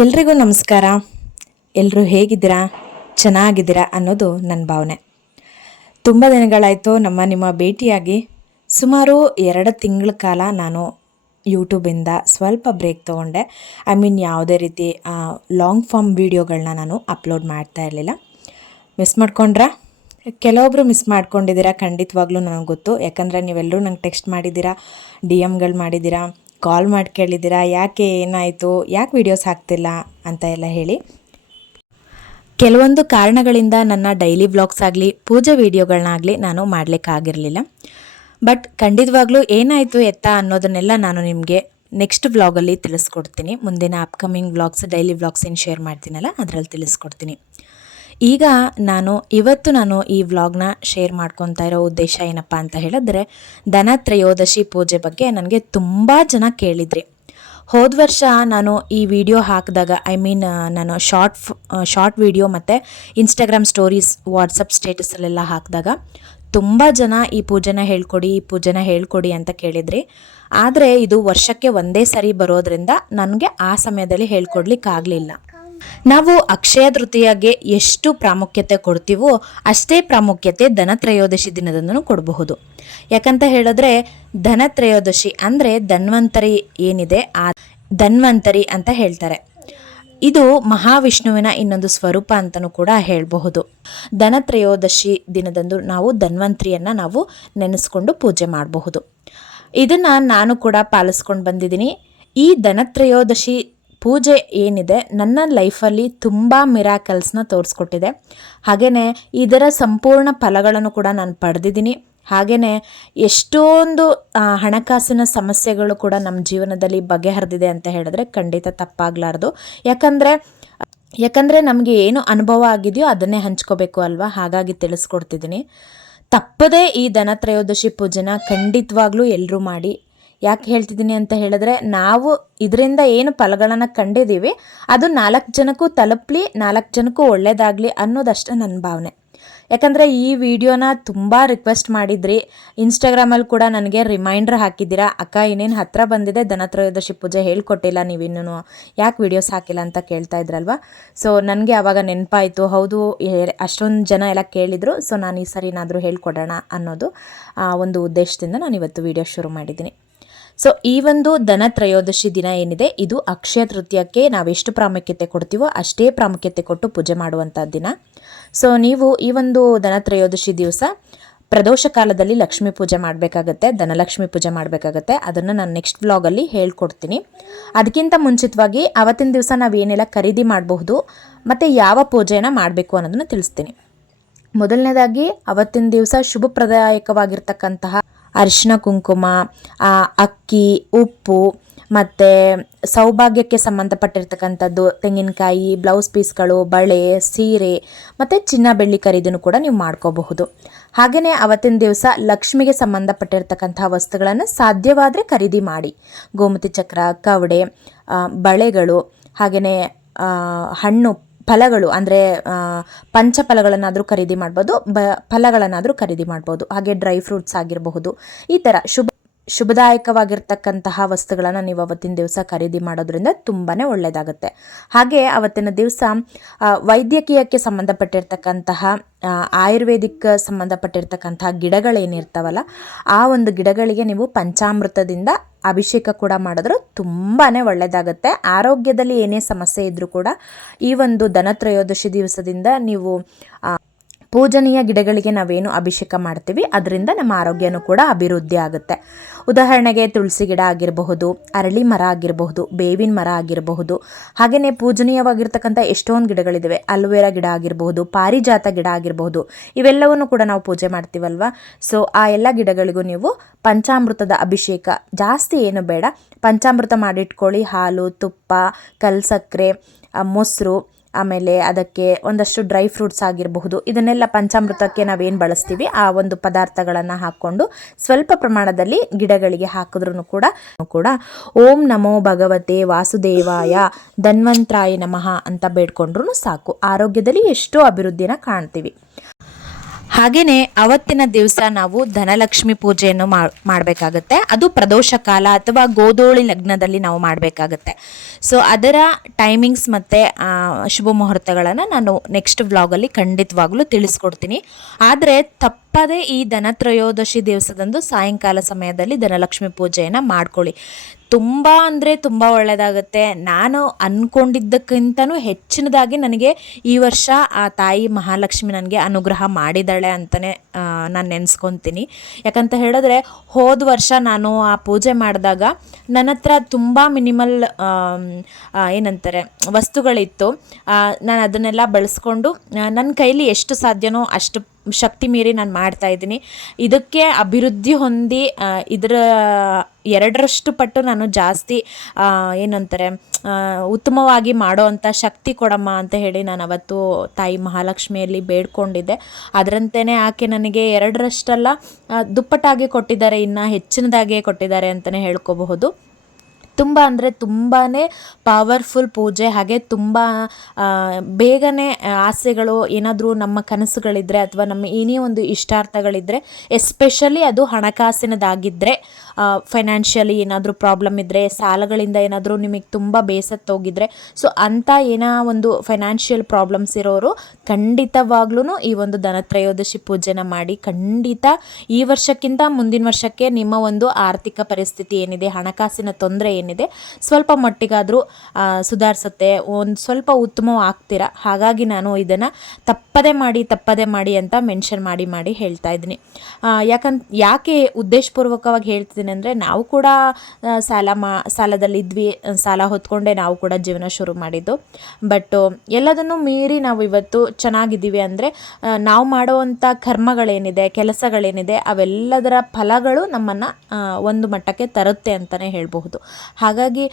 ಎಲ್ರಿಗೂ ನಮಸ್ಕಾರ. ಎಲ್ಲರೂ ಹೇಗಿದ್ದೀರಾ? ಚೆನ್ನಾಗಿದ್ದೀರಾ ಅನ್ನೋದು ನನ್ನ ಭಾವನೆ. ತುಂಬ ದಿನಗಳಾಯಿತು ನಮ್ಮ ನಿಮ್ಮ ಭೇಟಿಯಾಗಿ. ಸುಮಾರು ಎರಡು ತಿಂಗಳ ಕಾಲ ನಾನು ಯೂಟ್ಯೂಬಿಂದ ಸ್ವಲ್ಪ ಬ್ರೇಕ್ ತೊಗೊಂಡೆ. ಐ ಮೀನ್ ಯಾವುದೇ ರೀತಿ ಲಾಂಗ್ ಫಾರ್ಮ್ ವೀಡಿಯೋಗಳನ್ನ ನಾನು ಅಪ್ಲೋಡ್ ಮಾಡ್ತಾ ಇರಲಿಲ್ಲ. ಮಿಸ್ ಮಾಡ್ಕೊಂಡ್ರಾ? ಕೆಲವೊಬ್ಬರು ಮಿಸ್ ಮಾಡ್ಕೊಂಡಿದ್ದೀರಾ ಖಂಡಿತವಾಗ್ಲೂ ನನಗೆ ಗೊತ್ತು. ಯಾಕಂದರೆ ನೀವೆಲ್ಲರೂ ನಂಗೆ ಟೆಕ್ಸ್ಟ್ ಮಾಡಿದ್ದೀರಾ ಡಿ ಎಮ್ಗಳು ಮಾಡಿದ್ದೀರಾ ಕಾಲ್ ಮಾಡಿ ಕೇಳಿದ್ದೀರಾ? ಯಾಕೆ ಏನಾಯಿತು? ಯಾಕೆ ವೀಡಿಯೋಸ್ ಹಾಕ್ತಿಲ್ಲ? ಅಂತ ಎಲ್ಲ ಹೇಳಿ. ಕೆಲವೊಂದು ಕಾರಣಗಳಿಂದ ನನ್ನ ಡೈಲಿ ವ್ಲಾಗ್ಸ್ ಆಗಲಿ, ಪೂಜೆ ವೀಡಿಯೋಗಳನ್ನಾಗಲಿ ನಾನು ಮಾಡಲಿಕ್ಕಾಗಿರಲಿಲ್ಲ ಬಟ್ ಖಂಡಿತವಾಗ್ಲೂ ಏನಾಯಿತು ಎತ್ತ ಅನ್ನೋದನ್ನೆಲ್ಲ ನಾನು ನಿಮಗೆ ನೆಕ್ಸ್ಟ್ ವ್ಲಾಗಲ್ಲಿ ತಿಳಿಸ್ಕೊಡ್ತೀನಿ. ಮುಂದಿನ ಅಪ್ಕಮಿಂಗ್ ವ್ಲಾಗ್ಸ್ ಡೈಲಿ ವ್ಲಾಗ್ಸ್ ಏನು ಶೇರ್ ಮಾಡ್ತೀನಲ್ಲ, ಅದರಲ್ಲಿ ತಿಳಿಸ್ಕೊಡ್ತೀನಿ. ಈಗ ನಾನು, ಇವತ್ತು ನಾನು ಈ ವ್ಲಾಗ್ನ ಶೇರ್ ಮಾಡ್ಕೊತಾ ಇರೋ ಉದ್ದೇಶ ಏನಪ್ಪ ಅಂತ ಹೇಳಿದ್ರೆ, ಧನತ್ರಯೋದಶಿ ಪೂಜೆ ಬಗ್ಗೆ ನನಗೆ ತುಂಬ ಜನ ಕೇಳಿದ್ರಿ. ಹೋದ ವರ್ಷ ನಾನು ಈ ವಿಡಿಯೋ ಹಾಕಿದಾಗ, ಐ ಮೀನ್, ನಾನು ಶಾರ್ಟ್ ಶಾರ್ಟ್ ವಿಡಿಯೋ ಮತ್ತು ಇನ್ಸ್ಟಾಗ್ರಾಮ್ ಸ್ಟೋರೀಸ್, ವಾಟ್ಸಪ್ ಸ್ಟೇಟಸಲ್ಲೆಲ್ಲ ಹಾಕಿದಾಗ ತುಂಬ ಜನ ಈ ಪೂಜೆನ ಹೇಳ್ಕೊಡಿ, ಈ ಪೂಜೆನ ಹೇಳ್ಕೊಡಿ ಅಂತ ಕೇಳಿದ್ರಿ. ಆದರೆ ಇದು ವರ್ಷಕ್ಕೆ ಒಂದೇ ಸರಿ ಬರೋದ್ರಿಂದ ನನಗೆ ಆ ಸಮಯದಲ್ಲಿ ಹೇಳ್ಕೊಡ್ಲಿಕ್ಕೆ ಆಗಲಿಲ್ಲ ನಾವು ಅಕ್ಷಯ ತೃತೀಯಗೆ ಎಷ್ಟು ಪ್ರಾಮುಖ್ಯತೆ ಕೊಡ್ತೀವೋ ಅಷ್ಟೇ ಪ್ರಾಮುಖ್ಯತೆ ಧನತ್ರಯೋದಶಿ ದಿನದಂದು ಕೊಡಬಹುದು. ಯಾಕಂತ ಹೇಳಿದ್ರೆ ಧನತ್ರಯೋದಶಿ ಅಂದರೆ ಧನ್ವಂತರಿ ಏನಿದೆ ಆ ಧನ್ವಂತರಿ ಅಂತ ಹೇಳ್ತಾರೆ. ಇದು ಮಹಾವಿಷ್ಣುವಿನ ಇನ್ನೊಂದು ಸ್ವರೂಪ ಅಂತಲೂ ಕೂಡ ಹೇಳಬಹುದು. ಧನತ್ರಯೋದಶಿ ದಿನದಂದು ನಾವು ಧನ್ವಂತರಿಯನ್ನು ನಾವು ನೆನೆಸ್ಕೊಂಡು ಪೂಜೆ ಮಾಡಬಹುದು. ಇದನ್ನು ನಾನು ಕೂಡ ಪಾಲಿಸ್ಕೊಂಡು ಬಂದಿದ್ದೀನಿ. ಈ ಧನತ್ರಯೋದಶಿ ಪೂಜೆ ಏನಿದೆ, ನನ್ನ ಲೈಫಲ್ಲಿ ತುಂಬ ಮಿರಾಕಲ್ಸ್ನ ತೋರಿಸ್ಕೊಟ್ಟಿದೆ. ಹಾಗೆಯೇ ಇದರ ಸಂಪೂರ್ಣ ಫಲಗಳನ್ನು ಕೂಡ ನಾನು ಪಡೆದಿದ್ದೀನಿ. ಹಾಗೆಯೇ ಎಷ್ಟೊಂದು ಹಣಕಾಸಿನ ಸಮಸ್ಯೆಗಳು ಕೂಡ ನಮ್ಮ ಜೀವನದಲ್ಲಿ ಬಗೆಹರಿದಿದೆ ಅಂತ ಹೇಳಿದ್ರೆ ಖಂಡಿತ ತಪ್ಪಾಗಲಾರ್ದು. ಯಾಕಂದರೆ ಯಾಕಂದರೆ ನಮಗೆ ಏನು ಅನುಭವ ಆಗಿದೆಯೋ ಅದನ್ನೇ ಹಂಚ್ಕೋಬೇಕು ಅಲ್ವಾ? ಹಾಗಾಗಿ ತಿಳಿಸ್ಕೊಡ್ತಿದ್ದೀನಿ. ತಪ್ಪದೇ ಈ ಧನತ್ರಯೋದಶಿ ಪೂಜೆನ ಖಂಡಿತವಾಗ್ಲೂ ಎಲ್ಲರೂ ಮಾಡಿ. ಯಾಕೆ ಹೇಳ್ತಿದ್ದೀನಿ ಅಂತ ಹೇಳಿದ್ರೆ, ನಾವು ಇದರಿಂದ ಏನು ಫಲಗಳನ್ನು ಕಂಡಿದ್ದೀವಿ, ಅದು ನಾಲ್ಕು ಜನಕ್ಕೂ ತಲುಪಲಿ, ನಾಲ್ಕು ಜನಕ್ಕೂ ಒಳ್ಳೆಯದಾಗಲಿ ಅನ್ನೋದಷ್ಟೇ ನನ್ನ ಭಾವನೆ. ಯಾಕಂದರೆ ಈ ವಿಡಿಯೋನ ತುಂಬ ರಿಕ್ವೆಸ್ಟ್ ಮಾಡಿದ್ರಿ. ಇನ್ಸ್ಟಾಗ್ರಾಮಲ್ಲಿ ಕೂಡ ನನಗೆ ರಿಮೈಂಡರ್ ಹಾಕಿದ್ದೀರಾ, ಅಕ್ಕ, ಇನ್ನೇನು ಹತ್ತಿರ ಬಂದಿದೆ, ಧನತ್ರಯೋದಶಿ ಪೂಜೆ ಹೇಳ್ಕೊಟ್ಟಿಲ್ಲ ನೀವಿನ್ನೂ ಯಾಕೆ ವೀಡಿಯೋಸ್ ಹಾಕಿಲ್ಲ ಅಂತ ಕೇಳ್ತಾ ಇದ್ರಲ್ವಾ? ಸೊ ನನಗೆ ಆವಾಗ ನೆನಪಾಯಿತು. ಹೌದು ಅಷ್ಟೊಂದು ಜನ ಎಲ್ಲ ಕೇಳಿದರು. ಸೊ ನಾನು ಈ ಸರಿ ಏನಾದರೂ ಹೇಳ್ಕೊಡೋಣ ಅನ್ನೋದು ಒಂದು ಉದ್ದೇಶದಿಂದ ನಾನು ಇವತ್ತು ವೀಡಿಯೋ ಶುರು ಮಾಡಿದ್ದೀನಿ. ಸೊ ಈ ಒಂದು ಧನ ತ್ರಯೋದಶಿ ದಿನ ಏನಿದೆ, ಇದು ಅಕ್ಷಯ ತೃತೀಯಕ್ಕೆ ನಾವೆಷ್ಟು ಪ್ರಾಮುಖ್ಯತೆ ಕೊಡ್ತೀವೋ ಅಷ್ಟೇ ಪ್ರಾಮುಖ್ಯತೆ ಕೊಟ್ಟು ಪೂಜೆ ಮಾಡುವಂಥ ದಿನ. ಸೊ ನೀವು ಈ ಒಂದು ಧನ ತ್ರಯೋದಶಿ ದಿವಸ, ಪ್ರದೋಷ ಕಾಲದಲ್ಲಿ ಲಕ್ಷ್ಮೀ ಪೂಜೆ ಮಾಡಬೇಕಾಗತ್ತೆ, ಧನಲಕ್ಷ್ಮಿ ಪೂಜೆ ಮಾಡಬೇಕಾಗತ್ತೆ, ಅದನ್ನು ನಾನು ನೆಕ್ಸ್ಟ್ ವ್ಲಾಗಲ್ಲಿ ಹೇಳ್ಕೊಡ್ತೀನಿ. ಅದಕ್ಕಿಂತ ಮುಂಚಿತವಾಗಿ ಅವತ್ತಿನ ದಿವಸ ನಾವೇನೆಲ್ಲ ಖರೀದಿ ಮಾಡಬಹುದು, ಮತ್ತು ಯಾವ ಪೂಜೆಯನ್ನು ಮಾಡಬೇಕು ಅನ್ನೋದನ್ನು ತಿಳಿಸ್ತೀನಿ. ಮೊದಲನೇದಾಗಿ, ಅವತ್ತಿನ ದಿವಸ ಶುಭಪ್ರದಾಯಕವಾಗಿರ್ತಕ್ಕಂತಹ ಅರಿಶಿನ ಕುಂಕುಮ ಅಕ್ಕಿ, ಉಪ್ಪು, ಮತ್ತು ಸೌಭಾಗ್ಯಕ್ಕೆ ಸಂಬಂಧಪಟ್ಟಿರ್ತಕ್ಕಂಥದ್ದು ತೆಂಗಿನಕಾಯಿ ಬ್ಲೌಸ್ ಪೀಸ್ಗಳು ಬಳೆ, ಸೀರೆ, ಮತ್ತು ಚಿನ್ನ, ಬೆಳ್ಳಿ ಖರೀದಿನೂ ಕೂಡ ನೀವು ಮಾಡ್ಕೋಬಹುದು. ಹಾಗೆಯೇ ಅವತ್ತಿನ ದಿವಸ ಲಕ್ಷ್ಮಿಗೆ ಸಂಬಂಧಪಟ್ಟಿರ್ತಕ್ಕಂಥ ವಸ್ತುಗಳನ್ನು ಸಾಧ್ಯವಾದರೆ ಖರೀದಿ ಮಾಡಿ. ಗೋಮತಿ ಚಕ್ರ, ಕವಡೆ ಬಳೆಗಳು ಹಾಗೆಯೇ ಹಣ್ಣು ಫಲಗಳು, ಅಂದರೆ ಪಂಚಫಲಗಳನ್ನಾದರೂ ಖರೀದಿ ಮಾಡ್ಬೋದು, ಬ, ಫಲಗಳನ್ನಾದರೂ ಖರೀದಿ ಮಾಡ್ಬೋದು. ಹಾಗೆ ಡ್ರೈ ಫ್ರೂಟ್ಸ್ ಆಗಿರಬಹುದು. ಈ ಥರ ಶುಭ ಶುಭದಾಯಕವಾಗಿರ್ತಕ್ಕಂತಹ ವಸ್ತುಗಳನ್ನು ನೀವು ಅವತ್ತಿನ ದಿವಸ ಖರೀದಿ ಮಾಡೋದ್ರಿಂದ ತುಂಬಾ ಒಳ್ಳೆಯದಾಗುತ್ತೆ ಹಾಗೆ ಅವತ್ತಿನ ದಿವಸ ವೈದ್ಯಕೀಯಕ್ಕೆ ಸಂಬಂಧಪಟ್ಟಿರ್ತಕ್ಕಂತಹ ಆಯುರ್ವೇದಿಕ್ ಸಂಬಂಧಪಟ್ಟಿರ್ತಕ್ಕಂತಹ ಗಿಡಗಳೇನಿರ್ತಾವಲ್ಲ, ಆ ಒಂದು ಗಿಡಗಳಿಗೆ ನೀವು ಪಂಚಾಮೃತದಿಂದ ಅಭಿಷೇಕ ಕೂಡ ಮಾಡಿದ್ರೆ ತುಂಬಾ ಒಳ್ಳೆಯದಾಗುತ್ತೆ ಆರೋಗ್ಯದಲ್ಲಿ ಏನೇ ಸಮಸ್ಯೆ ಇದ್ದರೂ ಕೂಡ ಈ ಒಂದು ಧನತ್ರಯೋದಶಿ ದಿವಸದಿಂದ ನೀವು ಪೂಜನೀಯ ಗಿಡಗಳಿಗೆ ನಾವೇನು ಅಭಿಷೇಕ ಮಾಡ್ತೀವಿ, ಅದರಿಂದ ನಮ್ಮ ಆರೋಗ್ಯನೂ ಕೂಡ ಅಭಿವೃದ್ಧಿ ಆಗುತ್ತೆ. ಉದಾಹರಣೆಗೆ ತುಳಸಿ ಗಿಡ ಆಗಿರಬಹುದು, ಅರಳಿ ಮರ ಆಗಿರಬಹುದು, ಬೇವಿನ ಮರ ಆಗಿರಬಹುದು ಹಾಗೆಯೇ ಪೂಜನೀಯವಾಗಿರ್ತಕ್ಕಂಥ ಎಷ್ಟೊಂದು ಗಿಡಗಳಿದ್ದಾವೆ ಅಲ್ವೇರಾ ಗಿಡ ಆಗಿರಬಹುದು, ಪಾರಿಜಾತ ಗಿಡ ಆಗಿರಬಹುದು, ಇವೆಲ್ಲವನ್ನು ಕೂಡ ನಾವು ಪೂಜೆ ಮಾಡ್ತೀವಲ್ವ? ಸೊ ಆ ಎಲ್ಲ ಗಿಡಗಳಿಗೂ ನೀವು ಪಂಚಾಮೃತದ ಅಭಿಷೇಕ. ಜಾಸ್ತಿ ಏನು ಬೇಡ. ಪಂಚಾಮೃತ ಮಾಡಿಟ್ಕೊಳ್ಳಿ, ಹಾಲು, ತುಪ್ಪ ಕಲ್ಸಕ್ಕರೆ ಮೊಸರು ಆಮೇಲೆ ಅದಕ್ಕೆ ಒಂದಷ್ಟು ಡ್ರೈ ಫ್ರೂಟ್ಸ್ ಆಗಿರಬಹುದು. ಇದನ್ನೆಲ್ಲ ಪಂಚಾಮೃತಕ್ಕೆ ನಾವೇನು ಬಳಸ್ತೀವಿ? ಆ ಒಂದು ಪದಾರ್ಥಗಳನ್ನು ಹಾಕ್ಕೊಂಡು ಸ್ವಲ್ಪ ಪ್ರಮಾಣದಲ್ಲಿ ಗಿಡಗಳಿಗೆ ಹಾಕಿದ್ರೂ ಕೂಡ ಕೂಡ ಓಂ ನಮೋ ಭಗವತೆ ವಾಸುದೇವಾಯ ಧನ್ವಂತ್ರಾಯ ನಮಃ ಅಂತ ಬೇಡ್ಕೊಂಡ್ರು ಸಾಕು. ಆರೋಗ್ಯದಲ್ಲಿ ಎಷ್ಟೋ ಅಭಿವೃದ್ಧಿನ ಕಾಣ್ತೀವಿ. ಹಾಗೆಯೇ ಅವತ್ತಿನ ದಿವಸ ನಾವು ಧನಲಕ್ಷ್ಮಿ ಪೂಜೆಯನ್ನು ಮಾಡಬೇಕಾಗತ್ತೆ. ಅದು ಪ್ರದೋಷ ಕಾಲ ಅಥವಾ ಗೋಧೋಳಿ ಲಗ್ನದಲ್ಲಿ ನಾವು ಮಾಡಬೇಕಾಗತ್ತೆ. ಸೊ ಅದರ ಟೈಮಿಂಗ್ಸ್ ಮತ್ತು ಶುಭ ಮುಹೂರ್ತಗಳನ್ನು ನಾನು ನೆಕ್ಸ್ಟ್ ವ್ಲಾಗಲ್ಲಿ ಖಂಡಿತವಾಗ್ಲೂ ತಿಳಿಸ್ಕೊಡ್ತೀನಿ. ಆದರೆ ತಪ್ಪದೇ ಈ ಧನತ್ರಯೋದಶಿ ದಿವಸದಂದು ಸಾಯಂಕಾಲ ಸಮಯದಲ್ಲಿ ಧನಲಕ್ಷ್ಮಿ ಪೂಜೆಯನ್ನು ಮಾಡ್ಕೊಳ್ಳಿ. ತುಂಬ ಅಂದರೆ ತುಂಬ ಒಳ್ಳೆಯದಾಗುತ್ತೆ ನಾನು ಅಂದ್ಕೊಂಡಿದ್ದಕ್ಕಿಂತನೂ ಹೆಚ್ಚಿನದಾಗಿ ನನಗೆ ಈ ವರ್ಷ ಆ ತಾಯಿ ಮಹಾಲಕ್ಷ್ಮಿ ನನಗೆ ಅನುಗ್ರಹ ಮಾಡಿದ್ದಾಳೆ ಅಂತಲೇ ನಾನು ನೆನೆಸ್ಕೊತೀನಿ. ಯಾಕಂತ ಹೇಳಿದ್ರೆ, ಹೋದ ವರ್ಷ ನಾನು ಆ ಪೂಜೆ ಮಾಡಿದಾಗ ನನ್ನ ಹತ್ರ ತುಂಬ ಮಿನಿಮಲ್ ಏನಂತಾರೆ, ವಸ್ತುಗಳಿತ್ತು. ನಾನು ಅದನ್ನೆಲ್ಲ ಬಳಸ್ಕೊಂಡು ನನ್ನ ಕೈಲಿ ಎಷ್ಟು ಸಾಧ್ಯನೋ ಅಷ್ಟು ಶಕ್ತಿ ಮೀರಿ ನಾನು ಮಾಡ್ತಾ ಇದ್ದೀನಿ. ಇದಕ್ಕೆ ಅಭಿವೃದ್ಧಿ ಹೊಂದಿ ಇದರ ಎರಡರಷ್ಟು ಪಟ್ಟು ನಾನು ಜಾಸ್ತಿ ಏನಂತಾರೆ ಉತ್ತಮವಾಗಿ ಮಾಡೋ ಅಂಥ ಶಕ್ತಿ ಕೊಡಮ್ಮ ಅಂತ ಹೇಳಿ ನಾನು ಅವತ್ತು ತಾಯಿ ಮಹಾಲಕ್ಷ್ಮಿಯಲ್ಲಿ ಬೇಡ್ಕೊಂಡಿದ್ದೆ. ಅದರಂತೆಯೇ ಆಕೆ ನನಗೆ ಎರಡರಷ್ಟೆಲ್ಲ ದುಪ್ಪಟ್ಟಾಗಿ ಕೊಟ್ಟಿದ್ದಾರೆ, ಇನ್ನು ಹೆಚ್ಚಿನದಾಗಿಯೇ ಕೊಟ್ಟಿದ್ದಾರೆ ಅಂತಲೇ ಹೇಳ್ಕೋಬಹುದು. ತುಂಬ ಅಂದರೆ ತುಂಬಾ ಪವರ್ಫುಲ್ ಪೂಜೆ, ಹಾಗೆ ತುಂಬ ಬೇಗನೆ ಆಸೆಗಳು ಏನಾದರೂ ನಮ್ಮ ಕನಸುಗಳಿದ್ದರೆ ಅಥವಾ ನಮ್ಮ ಏನೇ ಒಂದು ಇಷ್ಟಾರ್ಥಗಳಿದ್ದರೆ ಎಸ್ಪೆಷಲಿ ಅದು ಹಣಕಾಸಿನದಾಗಿದ್ದರೆ ಫೈನಾನ್ಷಿಯಲಿ ಏನಾದರೂ ಪ್ರಾಬ್ಲಮ್ ಇದ್ದರೆ ಸಾಲಗಳಿಂದ ಏನಾದರೂ ನಿಮಗೆ ತುಂಬ ಬೇಸತ್ತೋಗಿದ್ರೆ ಸೊ ಅಂಥ ಏನೋ ಒಂದು ಫೈನಾನ್ಷಿಯಲ್ ಪ್ರಾಬ್ಲಮ್ಸ್ ಇರೋರು ಖಂಡಿತವಾಗ್ಲೂ ಈ ಒಂದು ಧನತ್ರಯೋದಶಿ ಪೂಜೆನ ಮಾಡಿ ಖಂಡಿತ ಈ ವರ್ಷಕ್ಕಿಂತ ಮುಂದಿನ ವರ್ಷಕ್ಕೆ ನಿಮ್ಮ ಒಂದು ಆರ್ಥಿಕ ಪರಿಸ್ಥಿತಿ ಏನಿದೆ, ಹಣಕಾಸಿನ ತೊಂದರೆ ಏನಿದೆ, ಸ್ವಲ್ಪ ಮಟ್ಟಿಗಾದರೂ ಸುಧಾರಿಸುತ್ತೆ. ಒಂದು ಸ್ವಲ್ಪ ಉತ್ತಮವಾಗ್ತೀರಾ ಹಾಗಾಗಿ ನಾನು ಇದನ್ನು ತಪ್ಪದೆ ಮಾಡಿ ತಪ್ಪದೆ ಮಾಡಿ ಅಂತ ಮೆನ್ಷನ್ ಮಾಡಿ ಮಾಡಿ ಹೇಳ್ತಾ ಇದ್ದೀನಿ. ಯಾಕಂತ, ಯಾಕೆ ಉದ್ದೇಶಪೂರ್ವಕವಾಗಿ ಹೇಳ್ತಿದ್ದೀನಿ ಅಂದರೆ, ನಾವು ಕೂಡ ಸಾಲ ಮಾ ಸಾಲದಲ್ಲಿದ್ವಿ ಸಾಲ ಹೊತ್ಕೊಂಡೇ ನಾವು ಕೂಡ ಜೀವನ ಶುರು ಮಾಡಿದ್ದು. ಬಟ್ ಎಲ್ಲದನ್ನು ಮೀರಿ ನಾವು ಇವತ್ತು ಚೆನ್ನಾಗಿದ್ದೀವಿ ಅಂದರೆ ನಾವು ಮಾಡುವಂಥ ಕರ್ಮಗಳೇನಿದೆ, ಕೆಲಸಗಳೇನಿದೆ, ಅವೆಲ್ಲದರ ಫಲಗಳು ನಮ್ಮನ್ನು ಒಂದು ಮಟ್ಟಕ್ಕೆ ತರುತ್ತೆ ಅಂತಲೇ ಹೇಳಬಹುದು. ಹಾಗಾಗಿ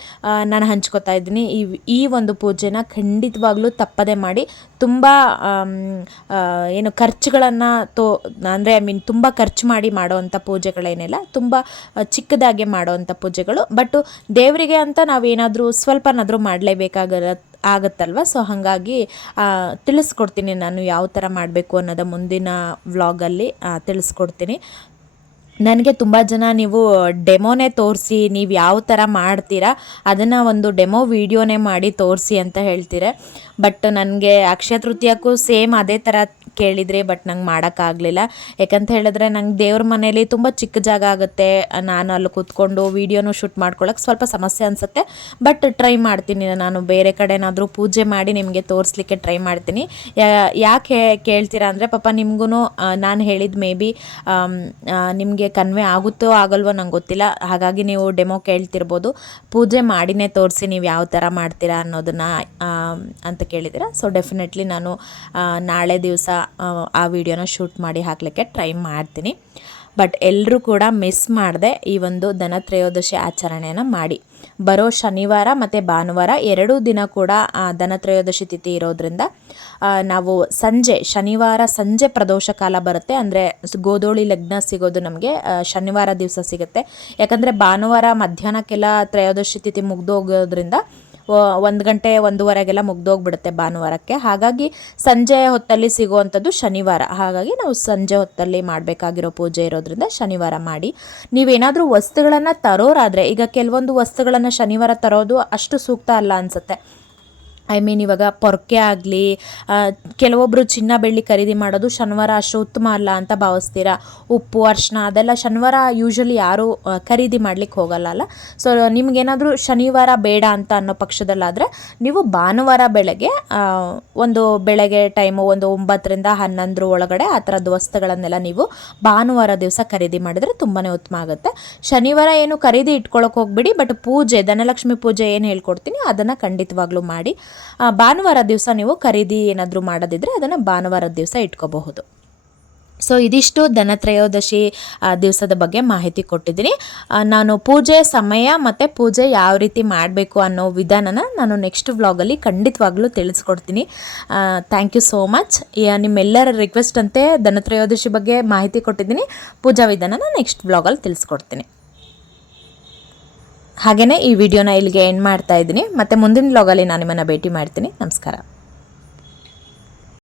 ನಾನು ಹಂಚ್ಕೋತಾ ಇದ್ದೀನಿ. ಈ ಈ ಒಂದು ಪೂಜೆನ ಖಂಡಿತವಾಗ್ಲೂ ತಪ್ಪದೆ ಮಾಡಿ, ತುಂಬ ಏನು ಖರ್ಚುಗಳನ್ನು ತೋ, ಅಂದರೆ ಐ ಮೀನ್ ತುಂಬ ಖರ್ಚು ಮಾಡಿ ಮಾಡೋವಂಥ ಪೂಜೆಗಳೇನಿಲ್ಲ, ತುಂಬ ಚಿಕ್ಕದಾಗೆ ಮಾಡೋವಂಥ ಪೂಜೆಗಳು. ಬಟ್ ದೇವರಿಗೆ ಅಂತ ನಾವೇನಾದರೂ ಸ್ವಲ್ಪನಾದರೂ ಮಾಡಲೇಬೇಕಾಗ ಆಗುತ್ತಲ್ವ? ಸೊ ಹಾಗಾಗಿ ತಿಳಿಸ್ಕೊಡ್ತೀನಿ ನಾನು ಯಾವ ಥರ ಮಾಡಬೇಕು ಅನ್ನೋದು ಮುಂದಿನ ವ್ಲಾಗಲ್ಲಿ ತಿಳಿಸ್ಕೊಡ್ತೀನಿ. ನನಗೆ ತುಂಬ ಜನ ನೀವು ಡೆಮೋನೇ ತೋರಿಸಿ, ನೀವು ಯಾವ ಥರ ಮಾಡ್ತೀರಾ, ಅದನ್ನು ಒಂದು ಡೆಮೋ ವೀಡಿಯೋನೇ ಮಾಡಿ ತೋರಿಸಿ ಅಂತ ಹೇಳ್ತೀರಾ. ಬಟ್ ನನಗೆ ಅಕ್ಷಯ ತೃತೀಯಕ್ಕೂ ಸೇಮ್ ಅದೇ ಥರ ಕೇಳಿದರೆ ಬಟ್ ನಂಗೆ ಮಾಡೋಕ್ಕಾಗಲಿಲ್ಲ. ಯಾಕಂತ ಹೇಳಿದ್ರೆ ನಂಗೆ ದೇವ್ರ ಮನೇಲಿ ತುಂಬ ಚಿಕ್ಕ ಜಾಗ ಆಗುತ್ತೆ. ನಾನು ಅಲ್ಲಿ ಕೂತ್ಕೊಂಡು ವೀಡಿಯೋನು ಶೂಟ್ ಮಾಡ್ಕೊಳ್ಳೋಕೆ ಸ್ವಲ್ಪ ಸಮಸ್ಯೆ ಅನಿಸುತ್ತೆ. ಬಟ್ ಟ್ರೈ ಮಾಡ್ತೀನಿ ನಾನು. ಬೇರೆ ಕಡೆನಾದರೂ ಪೂಜೆ ಮಾಡಿ ನಿಮಗೆ ತೋರಿಸ್ಲಿಕ್ಕೆ ಟ್ರೈ ಮಾಡ್ತೀನಿ. ಯಾಕೆ ಕೇಳ್ತೀರಾ ಅಂದರೆ ಪಾಪ ನಿಮಗೂ ನಾನು ಹೇಳಿದ ಮೇ ಬಿ ನಿಮಗೆ ಕನ್ವೆ ಆಗುತ್ತೋ ಆಗಲ್ವೋ ನಂಗೆ ಗೊತ್ತಿಲ್ಲ. ಹಾಗಾಗಿ ನೀವು ಡೆಮೋ ಕೇಳ್ತಿರ್ಬೋದು. ಪೂಜೆ ಮಾಡಿನೇ ತೋರಿಸಿ ನೀವು ಯಾವ ಥರ ಮಾಡ್ತೀರಾ ಅನ್ನೋದನ್ನು ಅಂತ ಕೇಳಿದ್ದೀರಾ. ಸೊ ಡೆಫಿನೆಟ್ಲಿ ನಾನು ನಾಳೆ ದಿವಸ, ಆ ವಿಡಿಯೋನ ಶೂಟ್ ಮಾಡಿ ಹಾಕಲಿಕ್ಕೆ ಟ್ರೈ ಮಾಡ್ತೀನಿ. ಬಟ್ ಎಲ್ಲರೂ ಕೂಡ ಮಿಸ್ ಮಾಡಿದೆ ಈ ಒಂದು ಧನತ್ರಯೋದಶಿ ಆಚರಣೆಯನ್ನು ಮಾಡಿ. ಬರೋ ಶನಿವಾರ ಮತ್ತು ಭಾನುವಾರ ಎರಡೂ ದಿನ ಕೂಡ ಧನತ್ರಯೋದಶಿ ತಿಥಿ ಇರೋದ್ರಿಂದ ನಾವು ಸಂಜೆ, ಶನಿವಾರ ಸಂಜೆ ಪ್ರದೋಷ ಕಾಲ ಬರುತ್ತೆ. ಅಂದರೆ ಗೋಧೋಳಿ ಲಗ್ನ ಸಿಗೋದು ನಮಗೆ ಶನಿವಾರ ದಿವಸ ಸಿಗುತ್ತೆ. ಯಾಕಂದರೆ ಭಾನುವಾರ ಮಧ್ಯಾಹ್ನಕ್ಕೆಲ್ಲ ತ್ರಯೋದಶಿ ತಿಥಿ ಮುಗ್ದು ಹೋಗೋದ್ರಿಂದ ಒಂದು ಗಂಟೆ ಒಂದೂವರೆಗೆಲ್ಲ ಮುಗ್ದೋಗ್ಬಿಡುತ್ತೆ ಭಾನುವಾರಕ್ಕೆ. ಹಾಗಾಗಿ ಸಂಜೆ ಹೊತ್ತಲ್ಲಿ ಸಿಗುವಂಥದ್ದು ಶನಿವಾರ. ಹಾಗಾಗಿ ನಾವು ಸಂಜೆ ಹೊತ್ತಲ್ಲಿ ಮಾಡಬೇಕಾಗಿರೋ ಪೂಜೆ ಇರೋದ್ರಿಂದ ಶನಿವಾರ ಮಾಡಿ. ನೀವೇನಾದರೂ ವಸ್ತುಗಳನ್ನು ತರೋರಾದರೆ, ಈಗ ಕೆಲವೊಂದು ವಸ್ತುಗಳನ್ನು ಶನಿವಾರ ತರೋದು ಅಷ್ಟು ಸೂಕ್ತ ಅಲ್ಲ ಅನಿಸುತ್ತೆ. ಐ ಮೀನ್ ಇವಾಗ ಪೊರ್ಕೆ ಆಗಲಿ ಕೆಲವೊಬ್ಬರು ಚಿನ್ನ ಬೆಳ್ಳಿ ಖರೀದಿ ಮಾಡೋದು ಶನಿವಾರ ಅಷ್ಟು ಉತ್ತಮ ಅಲ್ಲ ಅಂತ ಭಾವಿಸ್ತೀರಾ? ಉಪ್ಪು ಅರ್ಶಿನ ಅದೆಲ್ಲ ಶನಿವಾರ ಯೂಶ್ವಲಿ ಯಾರೂ ಖರೀದಿ ಮಾಡ್ಲಿಕ್ಕೆ ಹೋಗಲ್ಲ ಅಲ್ಲ? ಸೊ ನಿಮಗೇನಾದರೂ ಶನಿವಾರ ಬೇಡ ಅಂತ ಅನ್ನೋ ಪಕ್ಷದಲ್ಲಾದರೆ, ನೀವು ಭಾನುವಾರ ಬೆಳಗ್ಗೆ ಒಂದು ಬೆಳಗ್ಗೆ ಟೈಮು ಒಂದು ಒಂಬತ್ತರಿಂದ ಹನ್ನೊಂದರ ಒಳಗಡೆ ಆ ಥರದ ವಸ್ತುಗಳನ್ನೆಲ್ಲ ನೀವು ಭಾನುವಾರ ದಿವಸ ಖರೀದಿ ಮಾಡಿದರೆ ತುಂಬಾ ಉತ್ತಮ ಆಗುತ್ತೆ. ಶನಿವಾರ ಏನು ಖರೀದಿ ಇಟ್ಕೊಳಕ್ಕೆ ಹೋಗ್ಬಿಡಿ, ಬಟ್ ಪೂಜೆ, ಧನಲಕ್ಷ್ಮಿ ಪೂಜೆ ಏನು ಹೇಳ್ಕೊಡ್ತೀನಿ, ಅದನ್ನು ಖಂಡಿತವಾಗ್ಲೂ ಮಾಡಿ. ಭಾನುವಾರ ದಿವಸ ನೀವು ಖರೀದಿ ಏನಾದರೂ ಮಾಡೋದಿದ್ರೆ ಅದನ್ನು ಭಾನುವಾರ ದಿವಸ ಇಟ್ಕೋಬಹುದು. ಸೊ ಇದಿಷ್ಟು ಧನತ್ರಯೋದಶಿ ದಿವಸದ ಬಗ್ಗೆ ಮಾಹಿತಿ ಕೊಟ್ಟಿದ್ದೀನಿ. ನಾನು ಪೂಜೆ ಸಮಯ ಮತ್ತು ಪೂಜೆ ಯಾವ ರೀತಿ ಮಾಡಬೇಕು ಅನ್ನೋ ವಿಧಾನನ ನಾನು ನೆಕ್ಸ್ಟ್ ವ್ಲಾಗಲ್ಲಿ ಖಂಡಿತವಾಗ್ಲೂ ತಿಳಿಸ್ಕೊಡ್ತೀನಿ. ಥ್ಯಾಂಕ್ ಯು ಸೋ ಮಚ್ ನಿಮ್ಮೆಲ್ಲರ ರಿಕ್ವೆಸ್ಟ್ ಅಂತೆ ಧನತ್ರಯೋದಶಿ ಬಗ್ಗೆ ಮಾಹಿತಿ ಕೊಟ್ಟಿದ್ದೀನಿ. ಪೂಜಾ ವಿಧಾನನ ನೆಕ್ಸ್ಟ್ ವ್ಲಾಗಲ್ಲಿ ತಿಳಿಸ್ಕೊಡ್ತೀನಿ. ಹಾಗೆಯೇ ಈ ವಿಡಿಯೋನ ಇಲ್ಲಿಗೆ ಎಂಡ್ ಮಾಡ್ತಾ ಇದ್ದೀನಿ. ಮತ್ತು ಮುಂದಿನ ಲಾಗಲ್ಲಿ ನಾನು ನಿಮ್ಮನ್ನು ಭೇಟಿ ಮಾಡ್ತೀನಿ. ನಮಸ್ಕಾರ.